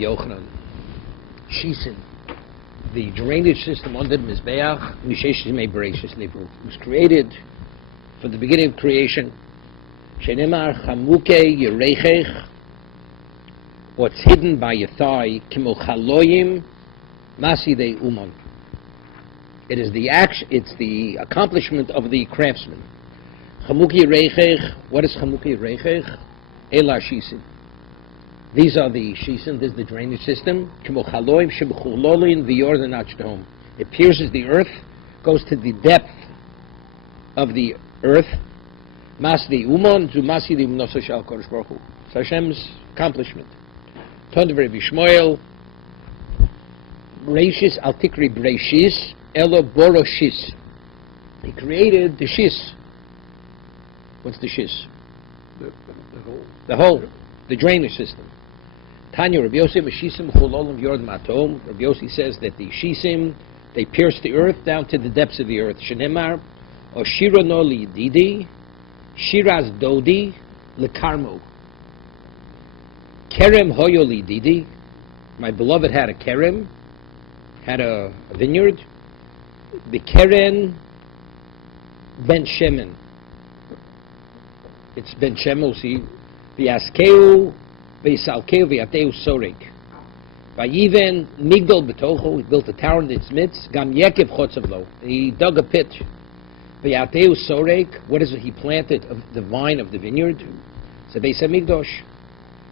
Rabbi Yochanan. Shisin, the drainage system under the Mizbeach, Mishesh Yemei Bereishis Nivru, was created for the beginning of creation. Shenemar Chamuke Yerechech, what's hidden by your thigh, Kimo Chaloyim Maside Umon. It is the action, it's the accomplishment of the craftsman. Chamuki Reichech, what is Chamuki Reichech? Ela Shisin. These are the Shisin, this is the drainage system. Kimo Chaloim Shebchulolin V'yor Nachdom. It pierces the earth, goes to the depth of the earth. Masdi Umon zu Masidi Mnoso Shal Kodesh Baruch Hu. It's Hashem's accomplishment. Ton Rabbi Shmuel, Breishis Al Tikri Breishis Elo Boroshis. He created the Shis. What's the Shis? The hole, the drainage system. Tanya Rabbi Yossi Shisim Chulolim Yord Matom. Rabbi Yossi says that the Shisim, they pierce the earth down to the depths of the earth. Shenemar Oshiro no Lididi Shiraz Dodi Lekarmo. Kerem Hoyo Lididi. My beloved had a kerem, had a vineyard. The Keren Ben Shemen. It's Ben Shemen, see. V'yaskeu, v'yisalkeu, v'yateu sorek. V'yiven migdol betocho, he built a tower in its midst. Gam yekev chotzavlo, he dug a pit. V'yateu sorek, what is it he planted of the vine of the vineyard? It's a Beis HaMikdash.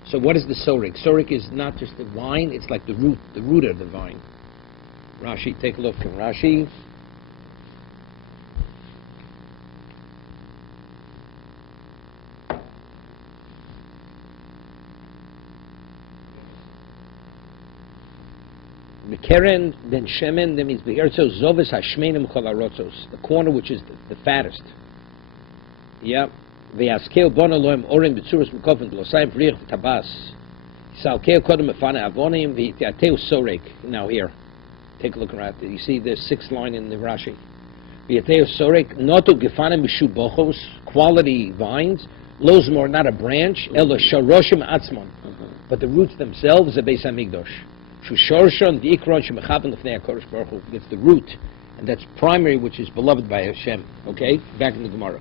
So what is the sorek? Sorek is not just the vine, it's like the root of the vine. Rashi, take a look from Rashi. The Keren ben Shemen, that means Be'erzo Zovis Hashmenim Chol HaRotzos, the corner which is the fattest. Yeah. Ve'yaskeu bon Elohim orim b'tzuros mekofim b'losayim v'riach v'tabas. Salkeu kodem mefana avonim v'yateu sorek. Now here, take a look around. You see the sixth line in the Rashi. V'yateu sorek notu gefanim b'shubochos, quality vines. Lozmor, not a branch. Elo sharoshim atzmon, but the roots themselves are Beis HaMikdash. It's the root, and that's primary, which is beloved by Hashem. Okay, back in the Gemara.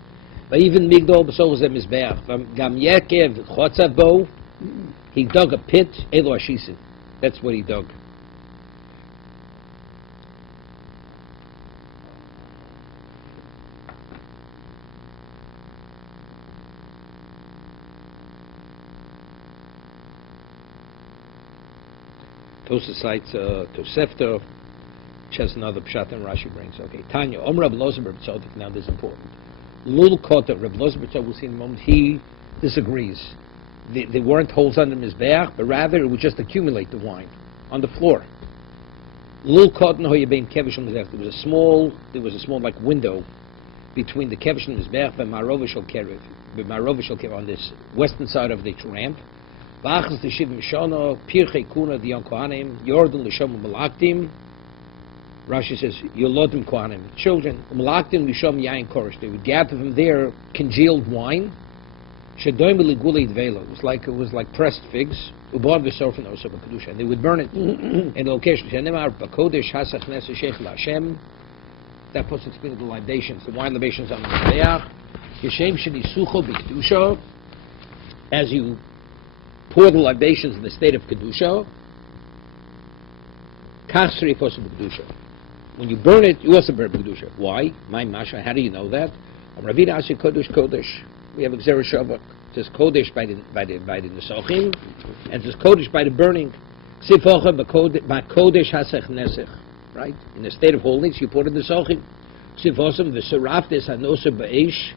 But even Migdol b'sovos mizbeach gam yekev chotzavo, he dug a pit. Elo Hashisin, that's what he dug. Tosa cites Tosefta, which has another pshat and Rashi brings. Okay, Tanya, Reb Elazar bar Tzodik, now this is important. Lul Kota, Reb Elazar bar Tzodik, we'll see in a moment, he disagrees. There weren't holes under his Mizbeach, but rather it would just accumulate the wine on the floor. Lul Kota, there was a small like window between the Kevish and Mizbeach and Marovish Kerev, on this western side of the ramp. V'achas l'shivim shana, pirchei kuna the young kohanim, yordan l'shom u'malaktim. Rashi says, yolodim kohanim, children, u'malaktim l'shom yain korish. They would gather from there congealed wine. Shedoim l'gulei dvelo. It was like pressed figs. U'bod v'sorfen oso b'kedusha. And they would burn it in the location. Shenemar b'kodesh hasach nesa sheich l'Hashem. That puts it between the libations, the wine libations on the Mizbeach. Yeshem shenisucho b'kedusha. As you pour the libations in the state of Kedusha. When you burn it, you also burn Kedusha. Why? My Masha, how do you know that? Ravina Asher Kodesh Kodesh. We have Gzera Shavak. It says Kodesh by the Nesachim, and it says Kodesh by the burning. Kodesh Hasech Nesech. Right? In the state of holiness, you pour it in the Nesachim. Sifosam v'seraftes hanosa ba'esh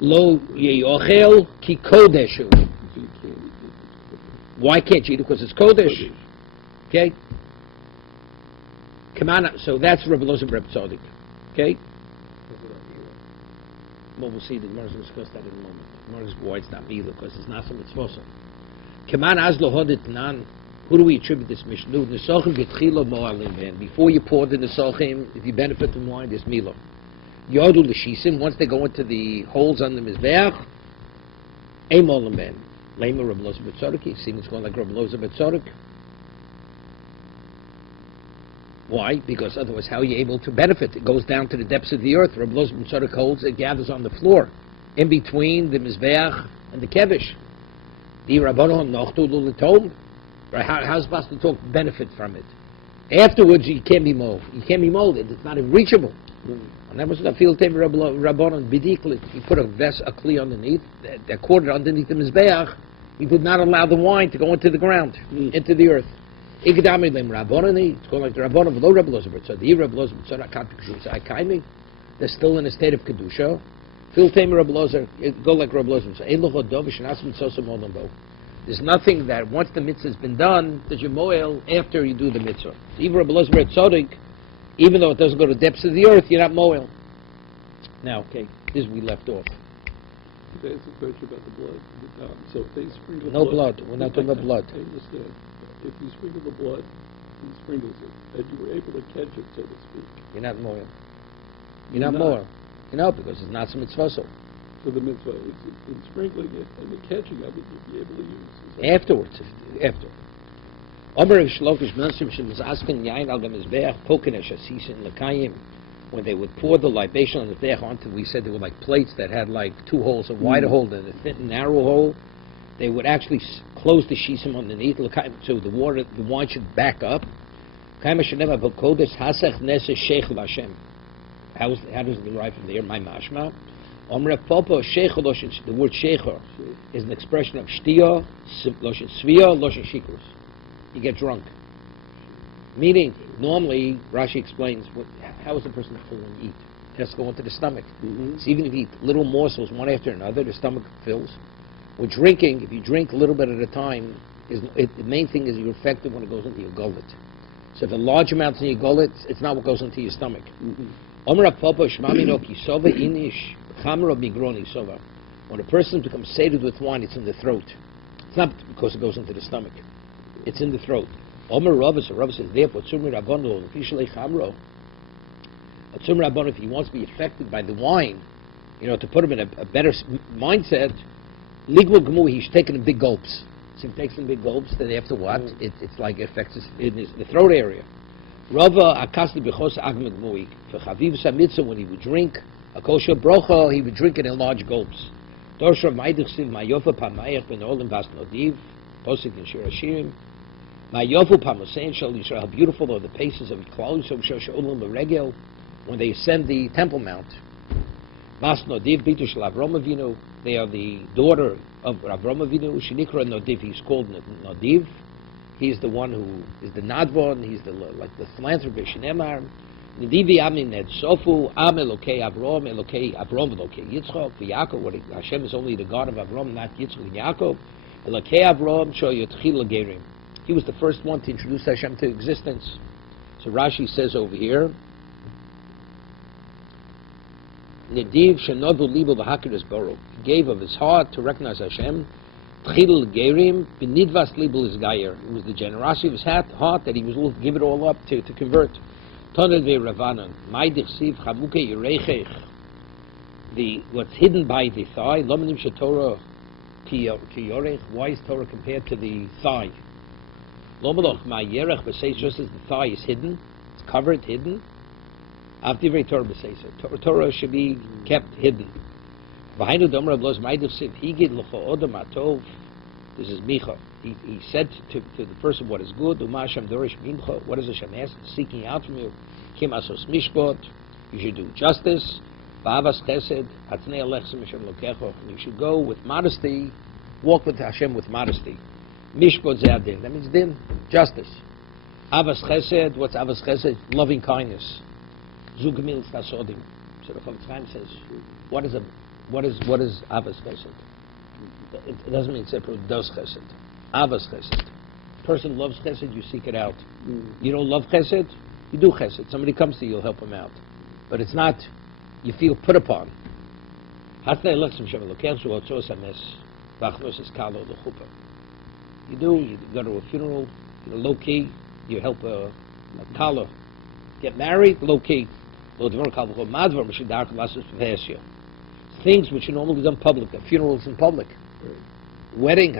lo yeyochel ki kodeshu. Why can't you eat it? Because it's Kodesh. Okay? Come on, so that's Rabbi Elazar bar Tzodik. Okay? Well, we'll see. The Gemara will discuss that in a moment. The Gemara is why it's not Mila, because it's not some mitzvah. Come on, Azlo Hodit Nan. Who do we attribute this Mishnah? Nesachim getchila mo'alim ben. Before you pour the Nesachim, if you benefit from wine, there's Mila. Yodu l'shisim, once they go into the holes on the Mizbeach, Ein mo'alim ben. Lema Rabbi Elazar bar Tzodik. You see what's going like Rabbi Elazar bar Tzodik. Why? Because otherwise, how are you able to benefit? It goes down to the depths of the earth. Rabbi Elazar ben Tzadok holds it gathers on the floor, in between the mizbeach and the kevish. The rabbanon nochtu l'tom. Right? How's supposed to talk benefit from it? Afterwards, you can't be molded. You can't be molded. It's not reachable. And that was the field table rabbanon bidiklit. He put a kli underneath, that quarter underneath the mizbeach. He did not allow the wine to go into the ground, into the earth. It's called like the rabbanon below Rabbi Elazar. So the Rabbi Elazar they're still in a state of kedusha. Field table Rabbi Elazar, go like Rabbi Elazar. So there's nothing that once the mitzvah has been done that you moel after you do the mitzvah. Even Rabbi Elazar tzaddik, even though it doesn't go to the depths of the earth, you're not moel. Now, okay, this we left off. There's a question about the blood. So if they sprinkle no blood. We're not talking about blood. I understand. If you sprinkle the blood, he sprinkles it, and you were able to catch it, so to speak. You're not moel. You're not moel. You know, because it's not some mitzvah. So the mitzvah is in sprinkling it and the catching of it, you'd be able to use. Afterwards. After. When they would pour the libation on the mizbeach onto, we said there were like plates that had like two holes, a wider hole than a thin, narrow hole. They would actually close the shisim underneath, so the wine should back up. How does it derive from there? My mashma. The word shecher is an expression of shtiya, loshen svia, loshen shikrus. You get drunk. Meaning, normally, Rashi explains, how is a person full when you eat? It has to go into the stomach. So even if you eat little morsels one after another, the stomach fills. With drinking, if you drink a little bit at a time, the main thing is you're effective when it goes into your gullet. So if a large amount in your gullet, it's not what goes into your stomach. When a person becomes sated with wine, it's in the throat. It's not because it goes into the stomach. It's in the throat. Rav says, therefore, if he wants to be affected by the wine, to put him in a better mindset, he's taking in big gulps. So if he takes in big gulps, then after what? It's like it affects the throat area. Rava akasli bechos agmed mui. For chaviv samitzah, when he would drink a kosher brocha, he would drink it in large gulps. Dorshav ma'idich siv ma'yofa pamayach ben olim bas nodiv, posik in shir hashirim. Ma'yofu pamosein shal Yisrael, how beautiful are the paces of Klal Yisrael shal olim beregel when they ascend the Temple Mount. Bas nodiv bitu shel Avram Avinu, they are the daughter of Avram Avinu. Shinikra nodiv, he's called nodiv. He's the one who is the Nadvon, he's the philanthropist, Shinemar. Nedivi Amin Ned Sofu, Am Elokei Avram, Elokei Avram, Elokei Yitzchak, Yaakov, what Hashem is only the God of Avram, not Yitzchak and Yaakov. Elokei Avram, Sho Yotchil Gerim. He was the first one to introduce Hashem to existence. So Rashi says over here, Nediv Shenodu Libo V'Hakiras Baruch. He gave of his heart to recognize Hashem. Tchil Gerim B'Nidvas Libo Izgayer. It was the generosity of his heart that he was willing to give it all up to convert. Toned Ve'Ravanan Ma'idich Siv Chamuke Yerechech. What's hidden by the thigh. Lomanim Shetorah Ki Yorech. Why is Torah compared to the thigh? Lomaloch Ma'Yerech B'Seis, just as the thigh is hidden, it's covered, hidden. Avdivrei Torah B'Seis. Torah should be kept hidden. V'hainu Domer Ablos Ma'idich Siv Higid L'cho Odom Atov. This is Micha. He said to the person what is good. Uma Hashem Dorish Mincha. What does Hashem ask? Seeking out from you. Kim Asos Mishpot. You should do justice. V'avas Chesed. Hatznei Alechsim Hashem Lokecho. You should go with modesty. Walk with Hashem with modesty. Mishpot Zeh Adin. That means din, justice. Avas Chesed. What's Avas Chesed? Loving kindness. Zugmil Tasodim. So the Chofetz Chaim says, what is Avas Chesed? It doesn't mean separate. Does Chesed? Avas Chesed. Person loves Chesed, you seek it out. You don't love Chesed, you do Chesed. Somebody comes to you, you'll help him out. But it's not, you feel put upon. You go to a funeral, low key, you help a kala get married, low key. Things which are normally done public, a funeral is in public. Wedding,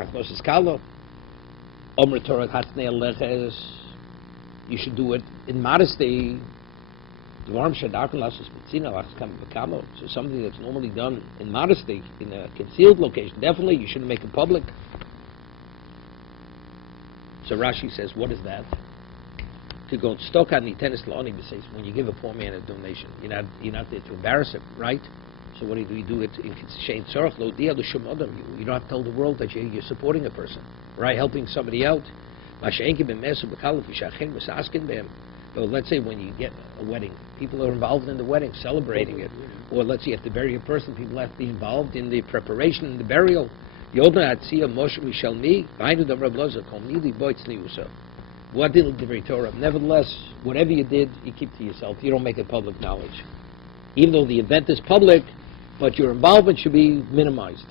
You should do it in modesty. So something that's normally done in modesty, in a concealed location, definitely you shouldn't make it public. So Rashi says, what is that? To go stock on the tennis law, when you give a poor man a donation, you're not there to embarrass him, right? So what do? You do it in Shein Tzorach Lo Dia L'Shum Adam. You don't have to tell the world that you're supporting a person, right? Helping somebody out. But let's say when you get a wedding, people are involved in the wedding, celebrating it. Or let's say you have to bury a person, people have to be involved in the preparation and the burial. What did the Torah? Nevertheless, whatever you did, you keep to yourself. You don't make it public knowledge. Even though the event is public, but your involvement should be minimized.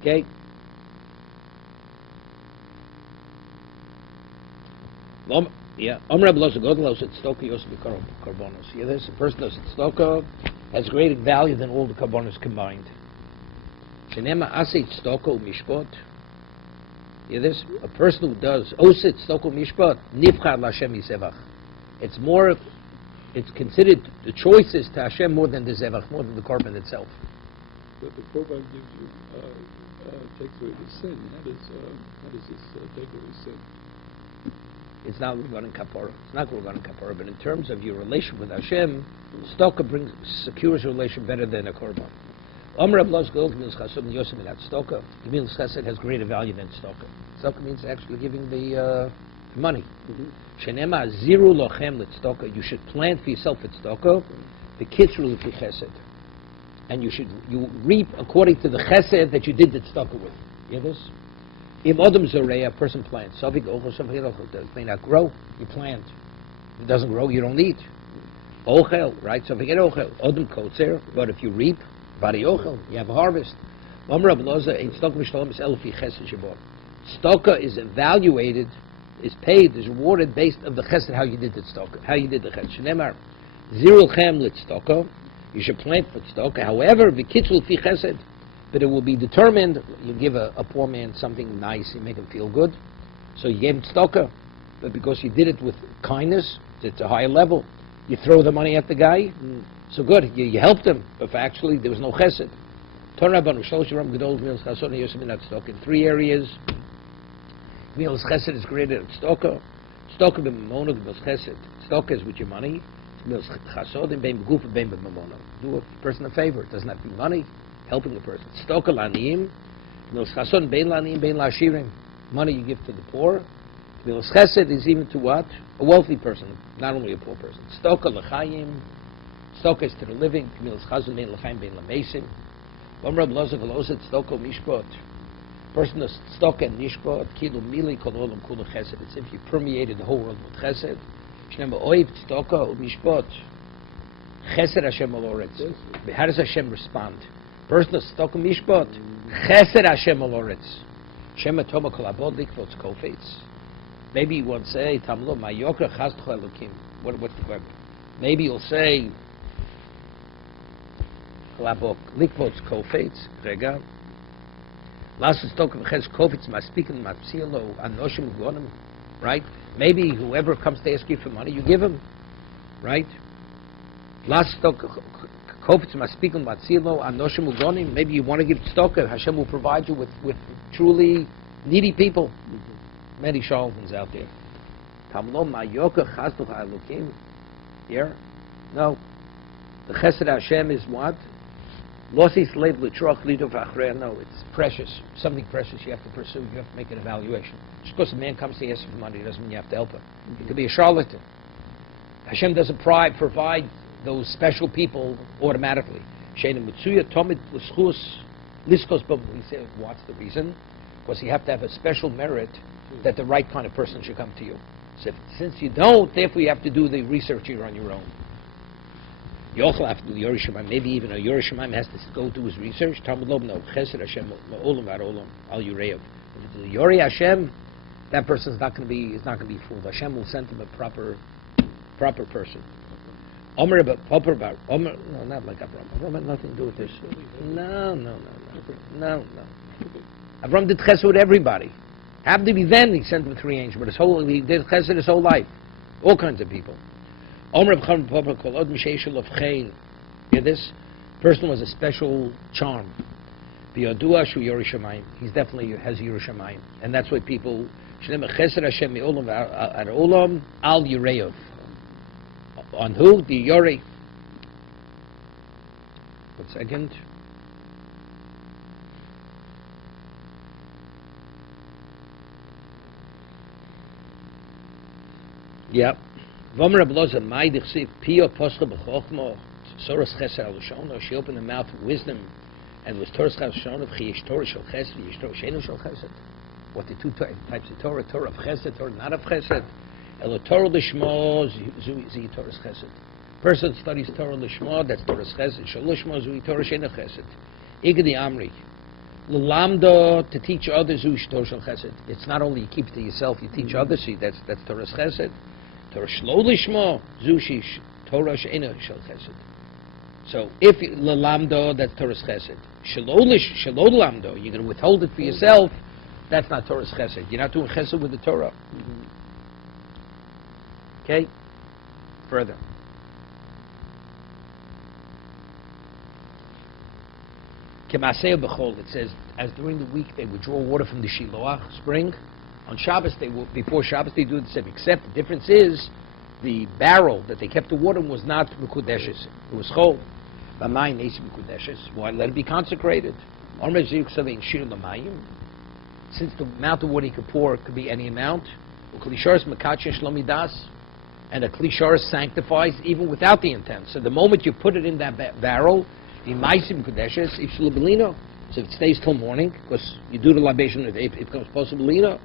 Okay? Yeah. Yeah, this a person does tzedakah has greater value than all the karbonos combined. Yeah, this a person who does osit tzedakah mishpat nivchad l'Hashem yisevach. It's considered the choice is to Hashem more than the zevach, more than the korban itself. But the korban gives you takes away the sin. How does this take away sin? It's not regarding kapara. It's not regarding kapara, but in terms of your relation with Hashem, tzedakah secures your relation better than a korban. Gimel chesed has greater value than tzedakah. Tzedakah means actually giving the money. Shenema ziru lochem l'tzedakah. You should plant for yourself a tzedakah. The kitzru l'fi chesed, and you reap according to the chesed that you did the tzedakah with. You hear this? If Adam Zorei, a person plants, Savik Ochel, Savik Ochel, it may not grow, you plant. If it doesn't grow, you don't eat. Ochel, right? Savik Ochel. Adam Kotzer, but if you reap, Bari Ochel, you have a harvest. Tzedakah is evaluated, is paid, is rewarded based on the chesed, how you did the tzedakah, how you did the chesed. Shneimar, Zirul Chem L'Tzedakah, you should plant for tzedakah. However, V'kitzul Fi Chesed, but it will be determined. You give a poor man something nice, you make him feel good, so you gave him tzedakah, but because you did it with kindness, it's a higher level. You throw the money at the guy, so good, you helped him, but actually there was no chesed. In 3 areas, Gemilas chesed is greater than tzedakah. Tzedakah b'mamona, Gemilas chesed. Tzedakah is with your money. Gemilas chasod and bein b'guf and bein b'mamona. Do a person a favor. It doesn't have to be money. Helping the person. Tzedakah l'aniyim. Gemilas chasod bein l'aniyim bein l'ashirim. Money you give to the poor. Gemilas chesed is even to what? A wealthy person, not only a poor person. Tzedakah l'chayim. Tzedakah is to the living. Gemilas chasod bein l'chayim bein l'meisim. Omrab loza v'loza tzedakah mishpat. Person does tzedakah and nishpat. Kilu mili kol olam kula chesed. It's if you permeated the whole world with chesed. Shnema oiv tzedakah u'mishpat. Chesed Hashem aloretz. How does Hashem respond? Person does tzedakah mishpat. Chesed Hashem aloretz. Shema toma kol abod likvotz kofetz. Maybe you won't say tamlo ma'yokra chaztcho elokim. What's the verb? Maybe you'll say Labok likvotz kofetz. Rega. Lasus tzedakah v'ches kofetz maspikin matzilo anoshim gonim. Right? Maybe whoever comes to ask you for money, you give him. Right? Lasus tzedakah kofetz maspikin matzilo anoshim gonim. Maybe you want to give tzedakah. Hashem will provide you with truly needy people. Many charlatans out there. Tamlo ma'yoka chazduch ha'elokim. Here? No. The chesed Hashem is what? No, it's precious. Something precious you have to pursue. You have to make an evaluation. Just because a man comes to ask you for money doesn't mean you have to help him. He could be a charlatan. Hashem doesn't provide those special people automatically. He said, what's the reason? Because you have to have a special merit that the right kind of person should come to you. So since you don't, therefore you have to do the research here on your own. You also have to do Yerushalayim. Maybe even a Yerushalayim has to go do his research. Talmud lo no chesed Hashem olam var olam al yureyav. If you do Yori Hashem, that person is not going to be fooled. Hashem will send him a proper person. Omer but proper bar. Omer no, not like Avram. Avram had nothing to do with this. No. Avram did chesed with everybody. Happened to be then he sent him 3 angels, but he did chesed his whole life. All kinds of people. Hear this? Person was a special charm. He's definitely has Yerushalayim, and that's why people on who? The Yori. 1 second. Yep. She opened the mouth with wisdom, and was Torah Chesed, what the two types of Torah, Torah of Chesed, Torah not of Chesed. Torah Lishma, Zi Torah Chesed. Person studies Torah Lishma, that's Torah Chesed. Shalishma, Zi Torah Shena Chesed. Igdi Amri. L'lamda, to teach others, Zi Torah Shel Chesed. It's not only you keep it to yourself, you teach others, see, that's Torah Chesed. Torah Shlo Lishma, Zi Torah Shena Shel Chesed. So if l'lamda, that's Torah Chesed. Shelo l'lamda, you're going to withhold it for yourself, that's not Torah Chesed. You're not doing Chesed with the Torah. Okay? Further. It says, as during the week they would draw water from the Shiloach spring, on Shabbos before Shabbos they do the same, except the difference is the barrel that they kept the water in was not Mekudeshes. It was Chol. Why let it be consecrated? Since the amount of water you could pour could be any amount, and a klishar sanctifies even without the intent. So the moment you put it in that barrel, the maisim kodeshes, so if it stays till morning, because you do the libation, it becomes possibilina.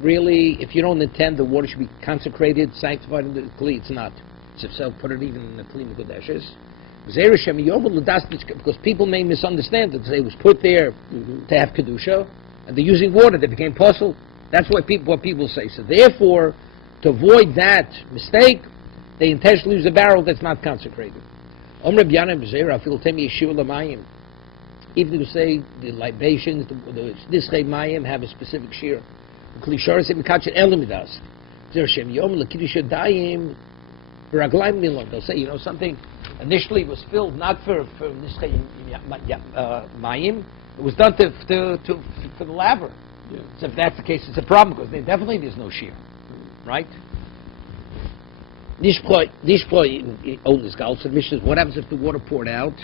Really, if you don't intend the water should be consecrated, sanctified in the kli, it's not. So put it even in the kli kodeshes. Because people may misunderstand it. It was put there to have kedusha, and they're using water that became puzzle. That's what people say. So therefore, to avoid that mistake, they intentionally use a barrel that's not consecrated. Even if you say the libations, the Nisrei Mayim have a specific shear. They'll say, something initially it was filled not for Nisrei Mayim, it was done for the laver. Yeah. So if that's the case, it's a problem because there's no shear, right? What happens if the water poured out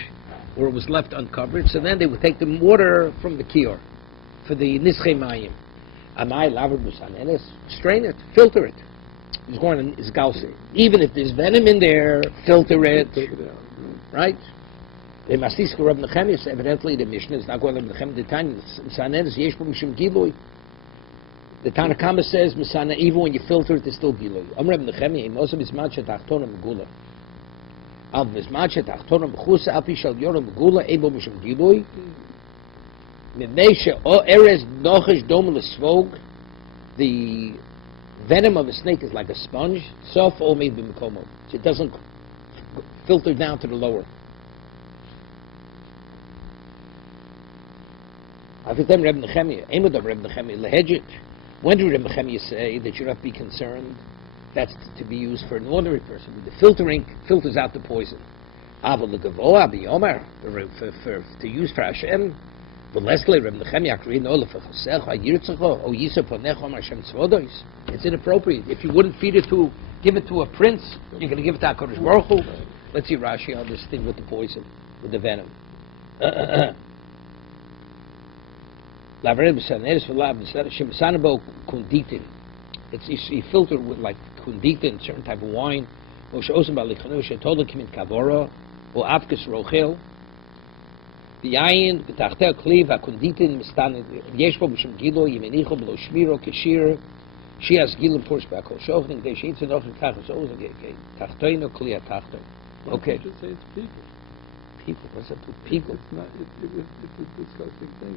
or it was left uncovered? So then they would take the water from the kior for the Nisrei Mayim. Strain it, filter it. It's going to galsi. Even if there's venom in there, filter it. Take it out. Right? Evidently the Mishnah is not going to the Tanya. The Tanakama says, even when you filter it, it's still Giloy. The venom of a snake is like a sponge, so it doesn't filter down to the lower. When did Rebbe Nechemia say that you don't have to be concerned? That's to be used for an ordinary person. The filtering filters out the poison. To use for Hashem, it's inappropriate. If you wouldn't give it to a prince, you're going to give it to HaKadosh Baruch Hu. Let's see Rashi on this thing with the poison, with the venom. It's you filter with like kunditin, certain type of wine. The ayin b'tachtel kliv hakunditin mistan yesh bo b'shem gilo yemenicho b'lo shmiro keshir shias gilim pursh b'akol shofning they sheitz enoch kachos ozen tachtoino kli atachto. Okay. You should say it's people. People. What's up with people? It's not. It's a disgusting thing.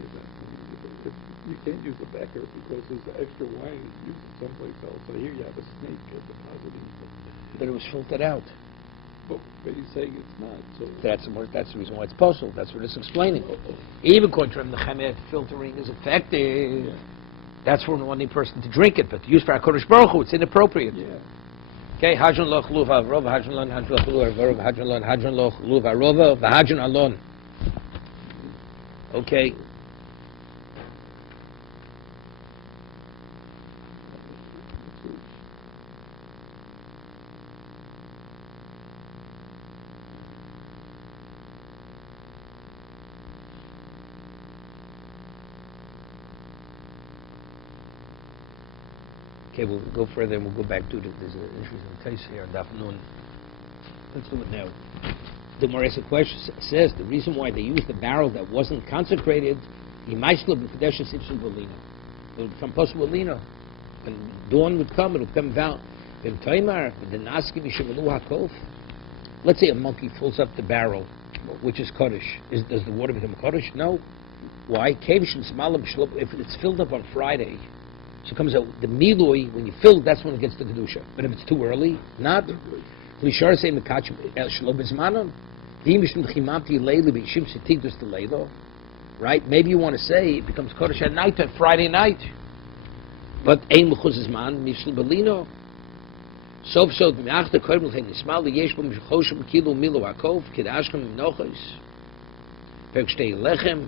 You can't use the becker because there's extra wine used someplace else. So here you have a snake depositing. But it was filtered out. But he's saying it's not. So That's the reason why it's possible. That's what it's explaining. Even according to him, the chemet filtering is effective. yeah. That's for one person to drink it, but used for HaKadosh Baruch Hu, it's inappropriate. Yeah. Okay, Hadron Loch Luva Rova, Hadron Lon, Hadron Loch Luva Rova, Hadron Loch Luva Rova, Hadron Alon. Okay. Okay, we'll go further and we'll go back to it. There's an interesting case here on Daf Nun. Let's do it now. The Moresa question says the reason why they used the barrel that wasn't consecrated, from possible lino. When dawn would come, it would come down. Let's say a monkey fills up the barrel, which is Kaddish. Does the water become Kaddish? No. Why? If it's filled up on Friday, so it comes out, the milui, when you fill, that's when it gets to Kedusha. But if it's too early, not. Right? Maybe you want to say it becomes Kodesh at night, at Friday night. But ein mechuz zman, mishel belino. Sof so b'me'ach de'korim l'chein nismal, l'yesh bo mishchoshem kilo milo akov, kidashkem mnochos, perk shtei lechem.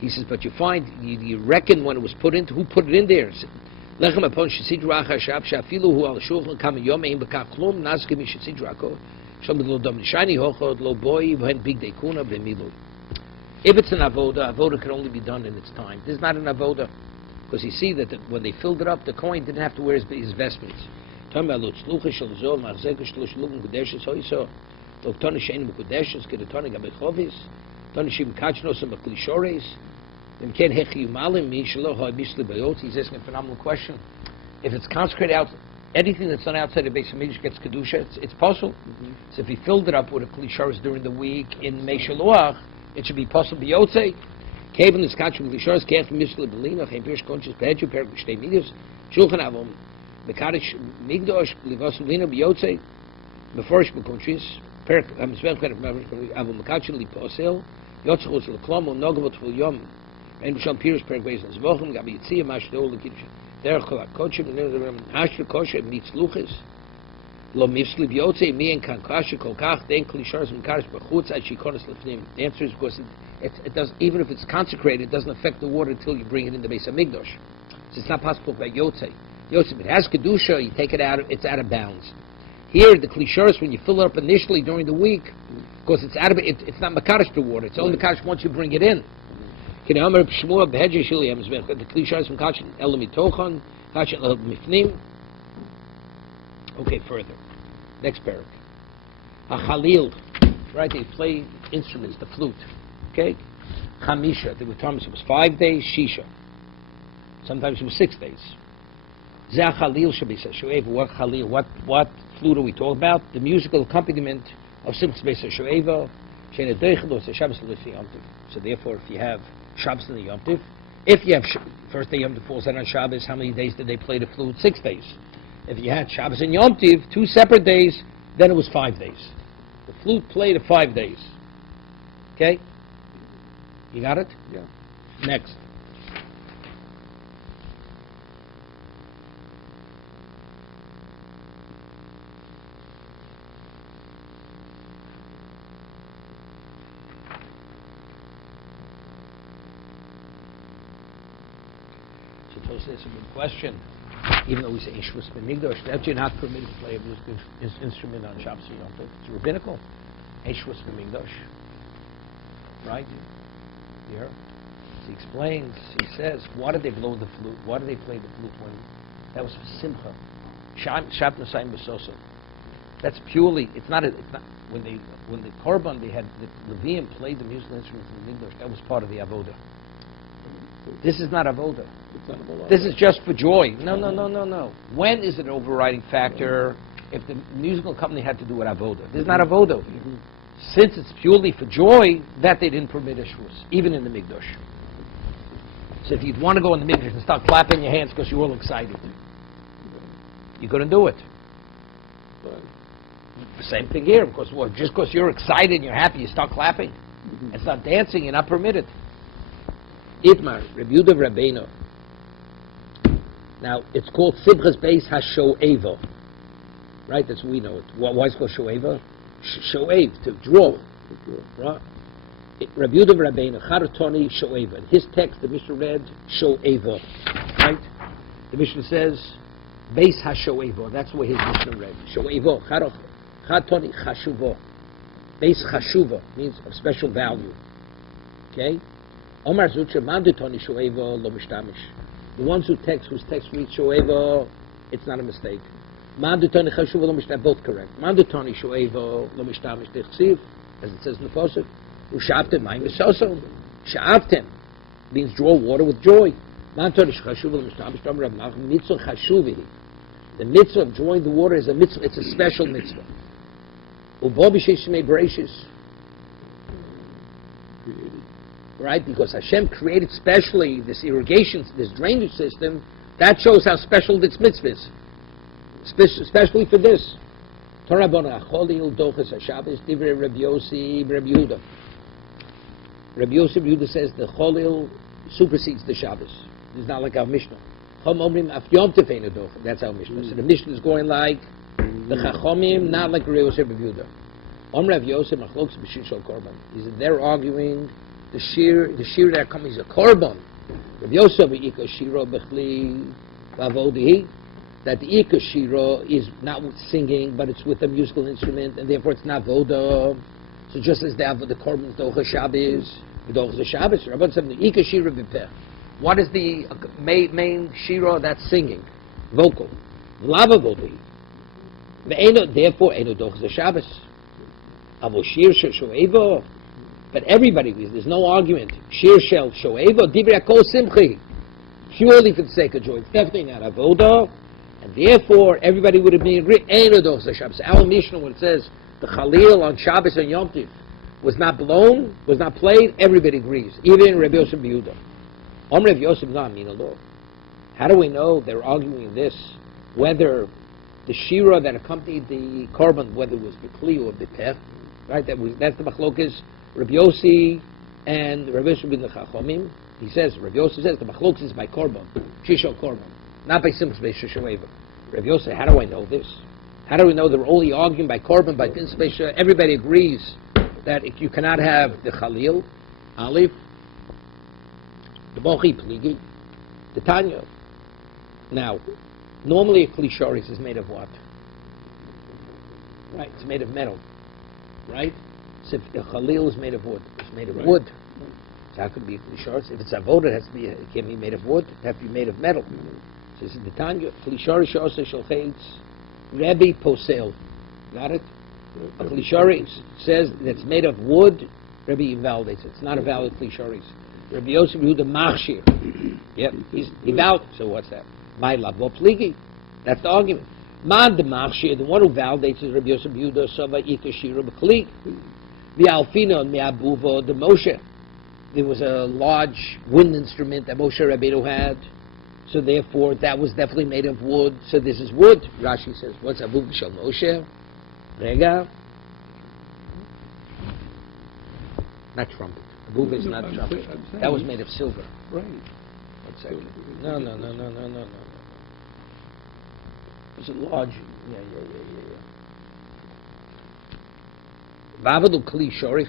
He says, but you find, you reckon when it was put into, who put it in there? Lechem upon shesidra achashab, shafilu hu al shulchan kam yom ein b'kach klum, nazke mi shesidra akov, shom lo dom nishani hochod, lo boi, v'hen big dekuna, v'milu. If it's an avoda can only be done in its time. This is not an avoda, because you see that when they filled it up, the Kohen didn't have to wear his vestments. He's asking a phenomenal question. If it's consecrated out, anything that's done outside the base of Mikdash gets kedusha. It's possible. So if he filled it up with a klisharis during the week in Meishaluach, it should be possible. Biyotze, Kevin is catching klisharis. Kef misle belina. Chem pirsh conscious beju perk shtei midas. Shulchan avon mekadish Mikdash livasulina biyotze. Beforish bekonchis perk amsvel avon mekadish liposel. Yotzchus leklamo nogavot ful yom. And Bisham Pirush perk bezos vochim gabi yitzia mashdol lekiddush. Derech kol hakochim ashter kosher meets luchis. Lo misli biyotze mi en kan kasher kol kach den klisharis mekadish b'chutz ad shikonis lefnim. The answer is because it does, even if it's consecrated, it doesn't affect the water until you bring it in the base of Mikdash. So it's not possible by yotze. Yotze, if it has kedusha, you take it out. It's out of bounds. Here, the klisharis, when you fill it up initially during the week, because it's out of it's not makadosh to water. It's only makadosh once you bring it in. The klisharis from kashin elamitochon kashin elamifnim. Okay, further. Next paragraph. Chalil, right? They play instruments, the flute. Okay, Chamisha. There were times it was 5 days. Shisha. Sometimes it was 6 days. Zeh Chalil should be said. What Chalil? What flute are we talking about? The musical accompaniment of Simchas Beis HaShoeva. So therefore, if you have Shabbos and the Yom Tiv, if you have first day Yom Tiv falls out on Shabbos, how many days did they play the flute? 6 days. If you had Shabbos and Yom Tiv, 2 separate days, then it was 5 days. The flute played at 5 days. Okay? You got it? Yeah. Next. That's a good question. Even though we say Ishvus B'Migdosh, that you're not permitted to play a musical instrument on Shabbos or Yom Tov. It's rabbinical. Ishvus B'Migdosh. Right? Here. He explains, he says, why did they blow the flute? Why did they play the flute when? That was for Simcha. Shabbat Nasayim B'Soso. That's purely, it's not, when the Korban, they had, the Levium played the musical instruments in the Migdosh, that was part of the Avodah. This is not Avodah. This is just for joy. No. When is it an overriding factor if the musical company had to do it Avodah? This is not Avodah. Since it's purely for joy, that they didn't permit Ishvus, even in the Mikdash. So if you'd want to go in the Mikdash and start clapping your hands because you're all excited, you couldn't do it. The same thing here, because just because you're excited and you're happy, you start clapping and start dancing, you're not permitted. Itmar, Rebuda Rabbeinu. Now, it's called Simchas Beis HaSho'eva. Right? That's what we know it. Why is it called Sho'eva? Sho'ev, to draw. Right? Rebuda Rabbeinu, Charatoni Sho'eva. In his text, the Mishnah read Sho'eva. Right? The Mishnah says, Beis HaSho'eva. That's what his Mishnah read. Sho'eva. Charatoni Chashuva. Beis Chashuva means of special value. Okay? Omar Zutra Mandutoni Sho'eva Lo Mishtamish. The ones whose text reads Sho'eva, it's not a mistake. Mandutoni Chashuva Lo Mishtamish, both correct. Mandutoni Sho'eva Lo Mishtamish Dechsiv, as it says in the Pasuk. Ushavtem Mayim V'Soso. Sha'avtem means draw water with joy. Mandutoni Chashuva Lo Mishtamish Dom Rav Malchim Mitzvah Chashuvi. The mitzvah of drawing the water is a mitzvah. It's a special mitzvah. Ubo B'Sheish Shmei Bereishis. Right, because Hashem created specially this irrigation, this drainage system, that shows how special this mitzvah is. Especially for this. Torah Bona Cholil Dochas HaShabbos Divrei Rabbi Yossi Rabbi Yehuda. Rabbi Yossi Rabbi Yehuda says the Cholil supersedes the Shabbos. It's not like our Mishnah. Chom Omrim Af Yom Tefeinu Dochas. That's our Mishnah. So the Mishnah is going like the Chachomim, not like Rabbi Yossi Rabbi Yehuda. Om Rav Yosef Machlokes B'Shir Shel Korban. They're arguing the shir that comes is a korban. Rav Yosef Ika Shiro Bechli Vavodihi, that the Ika Shiro is not with singing, but it's with a musical instrument, and therefore it's not voda. So just as they have the korban Docha Shabbos, the Docha Shabbos, Rabban said the Ika Shiro B'Peh. What is the main shiro that's singing? Vocal. Lava Vodi. Therefore, Eno Docha Shabbos. Avoshir Shel Sho'eva. But everybody agrees, there's no argument. Shir Shel Sho'eva, Divrei Kol Simchi. Purely for the sake of joy. It's definitely not avoda. And therefore, everybody would have been agreed. Eino Dochas Shabbos. Our Mishnah, when it says the Chalil on Shabbos and Yom Tiv was not blown, was not played, everybody agrees. Even Rabbi Yosef Yehuda. Om Rabbi Yosef not mean a law. How do we know they're arguing this? Whether the Shira that accompanied the Korban, whether it was B'Kli or B'Peh, right? That's the Machlokas, Rabbi Yossi and Rabbi Yosef bin Chachomim. He says, Rabbi Yossi says the Machlokas is by Korban, Shishol Korban, not by Simchas Beis Sho'eva. Rabbi Yossi, how do I know this? How do we know they're only arguing by Korban, by Simchas Beis Sho'eva? Everybody agrees that if you cannot have the Chalil, Aleph, the Bochi Pligi, the Tanya. Now, normally a Kli Shoris is made of what? Right, it's made of metal. Right? So if the Chalil is made of wood, it's made of wood. So how could it be a Kli Shoris? If it's avoda, it has to be. It can't be made of wood. It has to be made of metal. So this is the Tanya. Kli Shoris also Shalchetz Rebbe Posel. Got it? A Kli Shoris says that it's made of wood. Rebbe invalidates it. It's not a valid Kli Shoris. Rabbi Yosef Yehuda Machshir. Yep, he validates. So what's that? My lavo pligi. That's the argument. Man the Machshir, the one who validates is Rabbi Yosef Yehuda Sava Ika Shira B'Kli. The Alfina and the Abuva, the Moshe. There was a large wind instrument that Moshe Rabbeinu had. So therefore, that was definitely made of wood. So this is wood. Rashi says, what's Abuva Shel Moshe? Rega. Not trumpet. Abuva is not trumpet. That was made of silver. Right. One second. No. It's a large. Yeah. Vavadu Kli Shorif,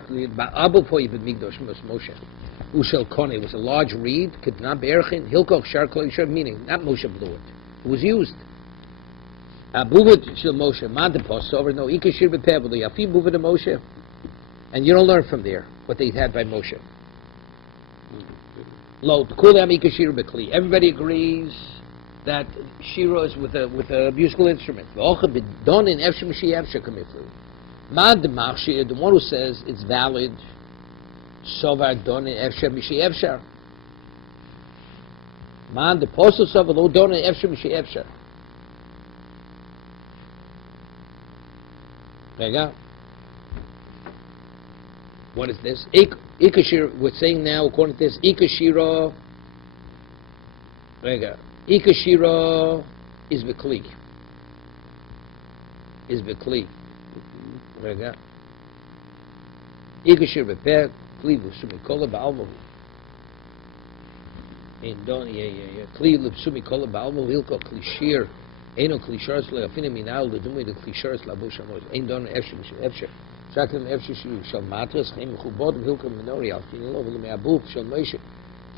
Abu Poyib Migdosh Moshe. Ushel Kone was a large reed, Kedna Berchin, Hilkoch Shar Kli Shor, meaning not Moshe blew it. It was used. Abuvat Shel Moshe, Mad the Passover, no Ikashir Bepebel, Yafi Buva de Moshe. And you don't learn from there what they had by Moshe. Lo, Kulam Ikashir Bekli. Everybody agrees that Shira is with a musical instrument. Mad the Machshir, the one who says it's valid, Sovar Donin Efshar Mishi Efshar. Man the Apostle Sovar Lo Donin Efshar Mishi Efshar. Rega. What is this? Ikashira, we're saying now, according to this, Ikashira, Rega. Ikashira is Bekli. רגע. Ikashir Beper, Kli Lipsumi Balmo. In Don, Kli Lipsumi Kola Balmo, Hilko Klishir, Eno Klishars Leafina Minal, the Dumi, the Klishars Labushamos, Ein Don Efsher. Shakim Efsher shall matras, Haim Hubod, Hilko Minori, Alfinilo, Meabuf, shall Moshe.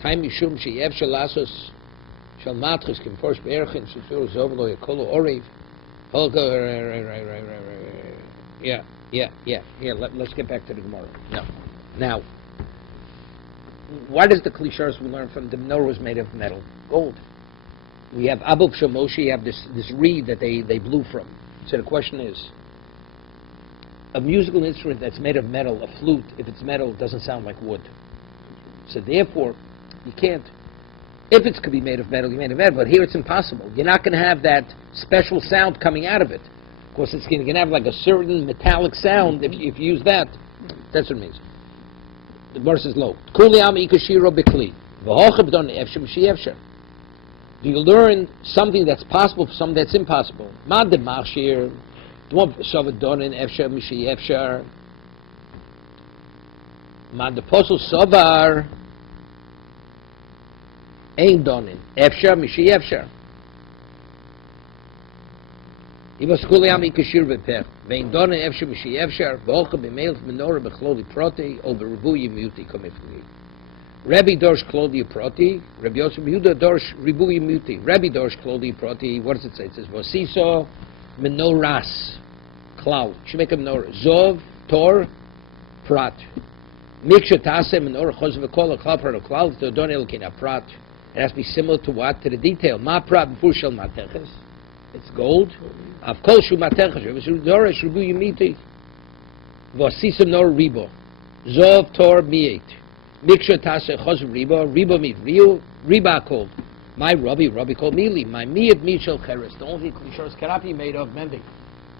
Time Yishum, she Efsher Lasos, shall matras, Kim Force Berchin, Shifur Zovlo, Yakolo Oriv, Holko, yeah. Here, let's get back to the Gemara. No. Now, what is the clichés we learn from the menorah was made of metal? Gold. We have Abu Shamoshi, you have this reed that they blew from. So the question is, a musical instrument that's made of metal, a flute, if it's metal, it doesn't sound like wood. So therefore, you can't, if it could be made of metal, you made of metal, but here it's impossible. You're not going to have that special sound coming out of it. Of course, it's going to have like a certain metallic sound if you use that. That's what it means. The verse is low. Do you learn something that's possible for something that's impossible? Rabbi Dorsha Klodi Proti, Rabbi Yosef Yehuda Dorsh Ribuyi Muti. Rabbi Dorsh Klodi Proti, what does it say? It says, Vosiso Menoras, cloud. Should make a menorah. Zov, Tor, Prat. Miksha Tase, Menorah, Chosvekola, cloud, to Donel Kina Prat. It has to be similar to what? To the detail. Ma Prat, Bushel Mateches. It's gold. Of course, you mateches. It was Doresh Ribuyi Muti. Vosiso Nor Ribo. Zov, Tor, Miet. Miksha Tase Chos Riba, Riba Mit Rio, Riba called. My Rabbi called Mili. My Miyat Michel Cheres. The only clichés cannot be made of mending.